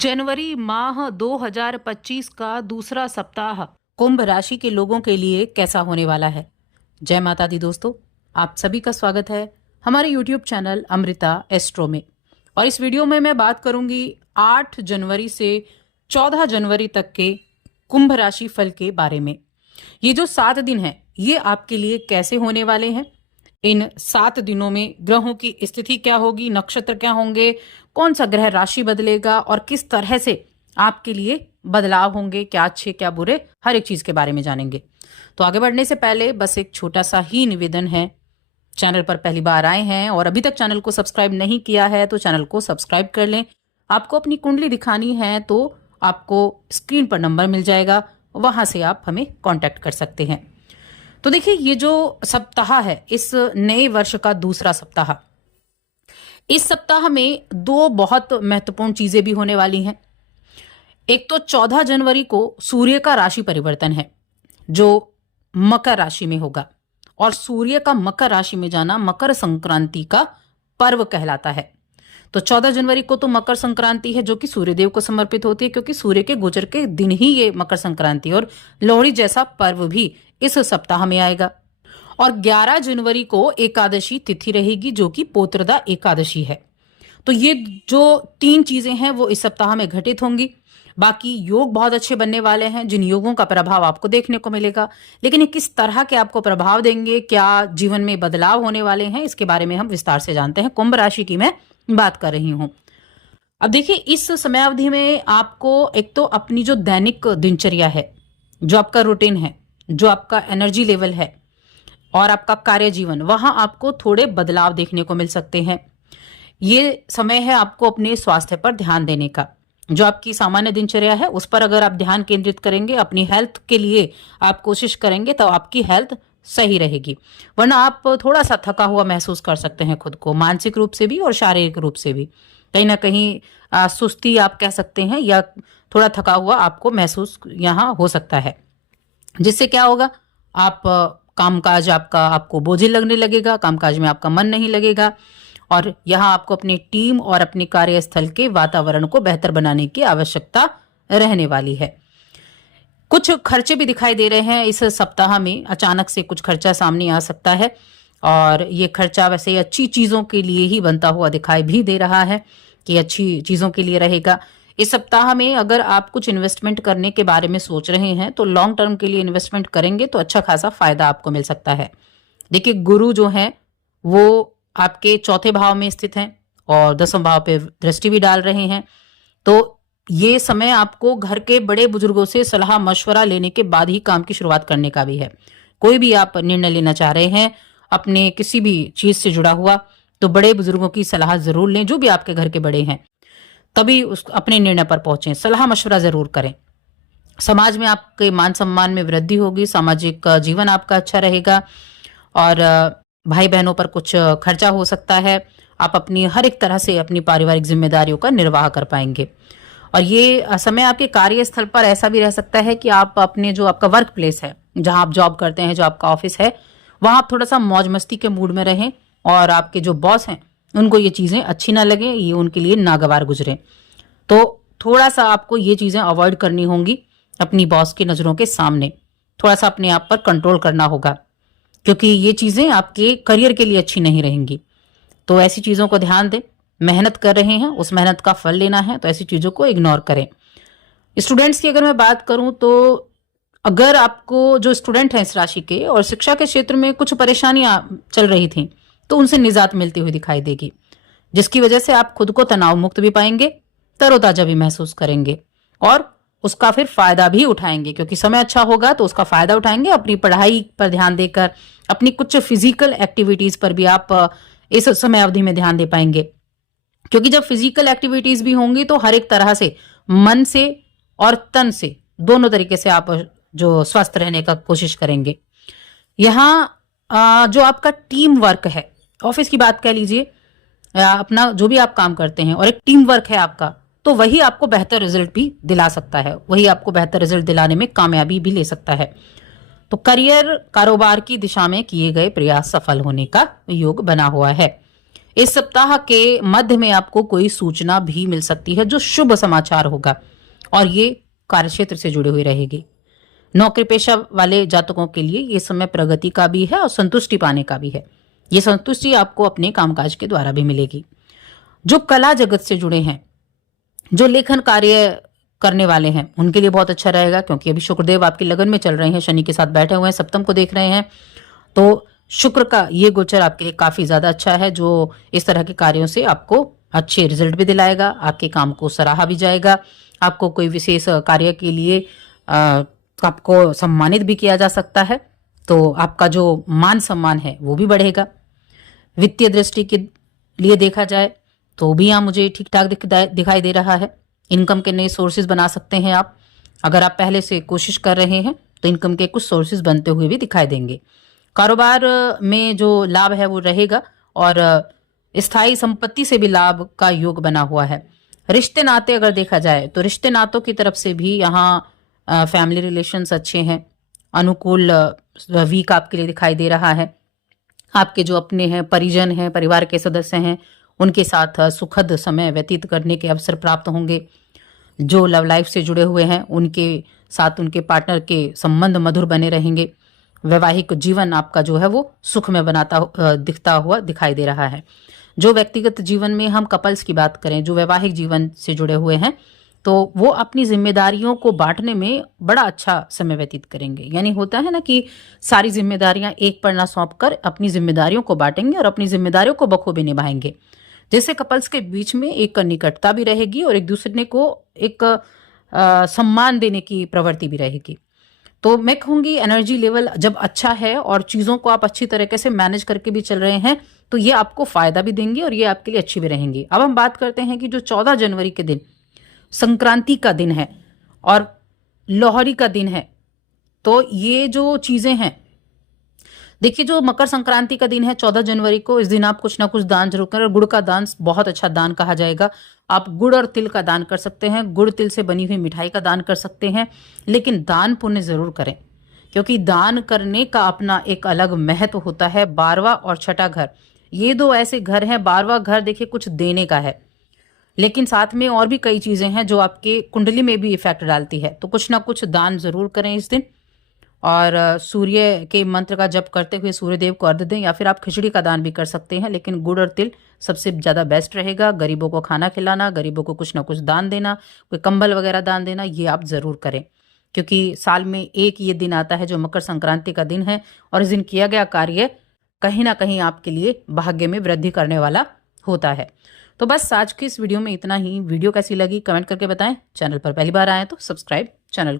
जनवरी माह 2025 का दूसरा सप्ताह कुंभ राशि के लोगों के लिए कैसा होने वाला है। जय माता दी दोस्तों, आप सभी का स्वागत है हमारे यूट्यूब चैनल अमृता एस्ट्रो में। और इस वीडियो में मैं बात करूंगी 8 जनवरी से 14 जनवरी तक के कुंभ राशि फल के बारे में। ये जो 7 दिन है ये आपके लिए कैसे होने वाले हैं, इन 7 दिनों में ग्रहों की स्थिति क्या होगी, नक्षत्र क्या होंगे, कौन सा ग्रह राशि बदलेगा और किस तरह से आपके लिए बदलाव होंगे, क्या अच्छे क्या बुरे, हर एक चीज के बारे में जानेंगे। तो आगे बढ़ने से पहले बस एक छोटा सा ही निवेदन है। चैनल पर पहली बार आए हैं और अभी तक चैनल को सब्सक्राइब नहीं किया है तो चैनल को सब्सक्राइब कर लें। आपको अपनी कुंडली दिखानी है तो आपको स्क्रीन पर नंबर मिल जाएगा, वहां से आप हमें कांटेक्ट कर सकते हैं। तो देखिए, ये जो सप्ताह है, इस नए वर्ष का दूसरा सप्ताह, इस सप्ताह में 2 बहुत महत्वपूर्ण चीजें भी होने वाली हैं। एक तो 14 जनवरी को सूर्य का राशि परिवर्तन है जो मकर राशि में होगा, और सूर्य का मकर राशि में जाना मकर संक्रांति का पर्व कहलाता है। तो 14 जनवरी को तो मकर संक्रांति है जो कि सूर्यदेव को समर्पित होती है, क्योंकि सूर्य के गोचर के दिन ही ये मकर संक्रांति और लोहड़ी जैसा पर्व भी इस सप्ताह में आएगा। और 11 जनवरी को एकादशी तिथि रहेगी जो कि पोत्रदा एकादशी है। तो ये जो 3 चीजें हैं वो इस सप्ताह में घटित होंगी। बाकी योग बहुत अच्छे बनने वाले हैं, जिन योगों का प्रभाव आपको देखने को मिलेगा। लेकिन ये किस तरह के आपको प्रभाव देंगे, क्या जीवन में बदलाव होने वाले हैं, इसके बारे में हम विस्तार से जानते हैं। कुंभ राशि की मैं बात कर रही हूं। अब देखिए, इस समय अवधि में आपको एक तो अपनी जो दैनिक दिनचर्या है, जो आपका रूटीन है, जो आपका एनर्जी लेवल है और आपका कार्य जीवन, वहां आपको थोड़े बदलाव देखने को मिल सकते हैं। ये समय है आपको अपने स्वास्थ्य पर ध्यान देने का। जो आपकी सामान्य दिनचर्या है उस पर अगर आप ध्यान केंद्रित करेंगे, अपनी हेल्थ के लिए आप कोशिश करेंगे, तो आपकी हेल्थ सही रहेगी। वरना आप थोड़ा सा थका हुआ महसूस कर सकते हैं खुद को, मानसिक रूप से भी और शारीरिक रूप से भी। कहीं ना कहीं सुस्ती आप कह सकते हैं, या थोड़ा थका हुआ आपको महसूस यहाँ हो सकता है। जिससे क्या होगा, आप कामकाज आपको बोझिल लगने लगेगा, कामकाज में आपका मन नहीं लगेगा, और यहाँ आपको अपनी टीम और अपने कार्यस्थल के वातावरण को बेहतर बनाने की आवश्यकता रहने वाली है। कुछ खर्चे भी दिखाई दे रहे हैं इस सप्ताह में, अचानक से कुछ खर्चा सामने आ सकता है, और ये खर्चा वैसे अच्छी चीजों के लिए ही बनता हुआ दिखाई भी दे रहा है कि अच्छी चीजों के लिए रहेगा। इस सप्ताह में अगर आप कुछ इन्वेस्टमेंट करने के बारे में सोच रहे हैं तो लॉन्ग टर्म के लिए इन्वेस्टमेंट करेंगे तो अच्छा खासा फायदा आपको मिल सकता है। देखिए, गुरु जो है वो आपके 4थे भाव में स्थित हैं और 10वें भाव पे दृष्टि भी डाल रहे हैं। तो ये समय आपको घर के बड़े बुजुर्गों से सलाह मशवरा लेने के बाद ही काम की शुरुआत करने का भी है। कोई भी आप निर्णय लेना चाह रहे हैं अपने किसी भी चीज से जुड़ा हुआ, तो बड़े बुजुर्गों की सलाह जरूर लें, जो भी आपके घर के बड़े हैं, तभी उस अपने निर्णय पर पहुंचे। सलाह मशवरा जरूर करें। समाज में आपके मान सम्मान में वृद्धि होगी, सामाजिक जीवन आपका अच्छा रहेगा, और भाई बहनों पर कुछ खर्चा हो सकता है। आप अपनी हर एक तरह से अपनी पारिवारिक जिम्मेदारियों का निर्वाह कर पाएंगे। और ये समय आपके कार्यस्थल पर ऐसा भी रह सकता है कि आप अपने जो आपका वर्क प्लेस है, जहां आप जॉब करते हैं, जो आपका ऑफिस है, वहां आप थोड़ा सा मौज मस्ती के मूड में रहें, और आपके जो बॉस हैं उनको ये चीजें अच्छी ना लगे, ये उनके लिए नागवार गुजरे। तो थोड़ा सा आपको ये चीजें अवॉइड करनी होंगी। अपनी बॉस की नजरों के सामने थोड़ा सा अपने आप पर कंट्रोल करना होगा, क्योंकि ये चीजें आपके करियर के लिए अच्छी नहीं रहेंगी। तो ऐसी चीजों को ध्यान दें। मेहनत कर रहे हैं, उस मेहनत का फल लेना है, तो ऐसी चीजों को इग्नोर करें। स्टूडेंट्स की अगर मैं बात करूं तो अगर आपको, जो स्टूडेंट हैं इस राशि के और शिक्षा के क्षेत्र में कुछ परेशानियां चल रही थी, तो उनसे निजात मिलती हुई दिखाई देगी, जिसकी वजह से आप खुद को तनाव मुक्त भी पाएंगे, तरोताजा भी महसूस करेंगे, और उसका फिर फायदा भी उठाएंगे। क्योंकि समय अच्छा होगा तो उसका फायदा उठाएंगे। अपनी पढ़ाई पर ध्यान देकर अपनी कुछ फिजिकल एक्टिविटीज पर भी आप इस समय अवधि में ध्यान दे पाएंगे। क्योंकि जब फिजिकल एक्टिविटीज भी होंगी तो हर एक तरह से, मन से और तन से, दोनों तरीके से आप जो स्वस्थ रहने का कोशिश करेंगे। यहाँ जो आपका टीम वर्क है, ऑफिस की बात कह लीजिए, अपना जो भी आप काम करते हैं और एक टीम वर्क है आपका, तो वही आपको बेहतर रिजल्ट भी दिला सकता है, वही आपको बेहतर रिजल्ट दिलाने में कामयाबी भी ले सकता है। तो करियर, कारोबार की दिशा में किए गए प्रयास सफल होने का योग बना हुआ है। इस सप्ताह के मध्य में आपको कोई सूचना भी मिल सकती है जो शुभ समाचार होगा, और ये कार्यक्षेत्र से जुड़ी हुई रहेगी। नौकरी पेशा वाले जातकों के लिए ये समय प्रगति का भी है और संतुष्टि पाने का भी है। ये संतुष्टि आपको अपने कामकाज के द्वारा भी मिलेगी। जो कला जगत से जुड़े हैं, जो लेखन कार्य करने वाले हैं, उनके लिए बहुत अच्छा रहेगा, क्योंकि अभी शुक्रदेव आपकी लगन में चल रहे हैं, शनि के साथ बैठे हुए हैं, सप्तम को देख रहे हैं। तो शुक्र का ये गोचर आपके लिए काफी ज्यादा अच्छा है, जो इस तरह के कार्यों से आपको अच्छे रिजल्ट भी दिलाएगा, आपके काम को सराहा भी जाएगा, आपको कोई विशेष कार्य के लिए आपको सम्मानित भी किया जा सकता है। तो आपका जो मान सम्मान है वो भी बढ़ेगा। वित्तीय दृष्टि के लिए देखा जाए तो भी यहाँ मुझे ठीक ठाक दिखाई दे रहा है। इनकम के नए सोर्सेज बना सकते हैं आप। अगर आप पहले से कोशिश कर रहे हैं तो इनकम के कुछ सोर्सेज बनते हुए भी दिखाई देंगे। कारोबार में जो लाभ है वो रहेगा, और स्थायी संपत्ति से भी लाभ का योग बना हुआ है। रिश्ते नाते अगर देखा जाए तो रिश्ते नातों की तरफ से भी यहाँ फैमिली रिलेशंस अच्छे हैं। अनुकूल वीक आपके लिए दिखाई दे रहा है। आपके जो अपने हैं, परिजन हैं, परिवार के सदस्य हैं, उनके साथ सुखद समय व्यतीत करने के अवसर प्राप्त होंगे। जो लव लाइफ से जुड़े हुए हैं उनके साथ उनके पार्टनर के संबंध मधुर बने रहेंगे। वैवाहिक जीवन आपका जो है वो सुख में दिखता हुआ दिखाई दे रहा है। जो व्यक्तिगत जीवन में हम कपल्स की बात करें, जो वैवाहिक जीवन से जुड़े हुए हैं, तो वो अपनी जिम्मेदारियों को बांटने में बड़ा अच्छा समय व्यतीत करेंगे। यानी होता है ना कि सारी जिम्मेदारियां एक पर ना सौंप कर अपनी जिम्मेदारियों को बांटेंगे और अपनी जिम्मेदारियों को बखूबी निभाएंगे। जैसे कपल्स के बीच में एक निकटता भी रहेगी और एक दूसरे को एक सम्मान देने की प्रवृत्ति भी रहेगी। तो मैं कहूंगी एनर्जी लेवल जब अच्छा है और चीजों को आप अच्छी तरीके से मैनेज करके भी चल रहे हैं तो ये आपको फायदा भी देंगे और ये आपके लिए अच्छी भी रहेंगी। अब हम बात करते हैं कि जो 14 जनवरी के दिन संक्रांति का दिन है और लोहड़ी का दिन है, तो ये जो चीजें हैं, देखिए जो मकर संक्रांति का दिन है 14 जनवरी को, इस दिन आप कुछ ना कुछ दान जरूर करें। और गुड़ का दान बहुत अच्छा दान कहा जाएगा। आप गुड़ और तिल का दान कर सकते हैं। गुड़ तिल से बनी हुई मिठाई का दान कर सकते हैं, लेकिन दान पुण्य जरूर करें, क्योंकि दान करने का अपना एक अलग महत्व होता है। 12वां और छठा घर, ये दो ऐसे घर हैं। 12वां घर देखिए कुछ देने का है, लेकिन साथ में और भी कई चीजें हैं जो आपके कुंडली में भी इफेक्ट डालती है। तो कुछ ना कुछ दान जरूर करें इस दिन। और सूर्य के मंत्र का जप करते हुए सूर्यदेव को अर्घ्य दें, या फिर आप खिचड़ी का दान भी कर सकते हैं, लेकिन गुड़ और तिल सबसे ज्यादा बेस्ट रहेगा। गरीबों को खाना खिलाना, गरीबों को कुछ ना कुछ दान देना, कोई कंबल वगैरह दान देना, ये आप जरूर करें, क्योंकि साल में एक ये दिन आता है जो मकर संक्रांति का दिन है, और इस दिन किया गया कार्य कहीं ना कहीं आपके लिए भाग्य में वृद्धि करने वाला होता है। तो बस आज की इस वीडियो में इतना ही। वीडियो कैसी लगी कमेंट करके बताएं। चैनल पर पहली बार आए तो सब्सक्राइब चैनल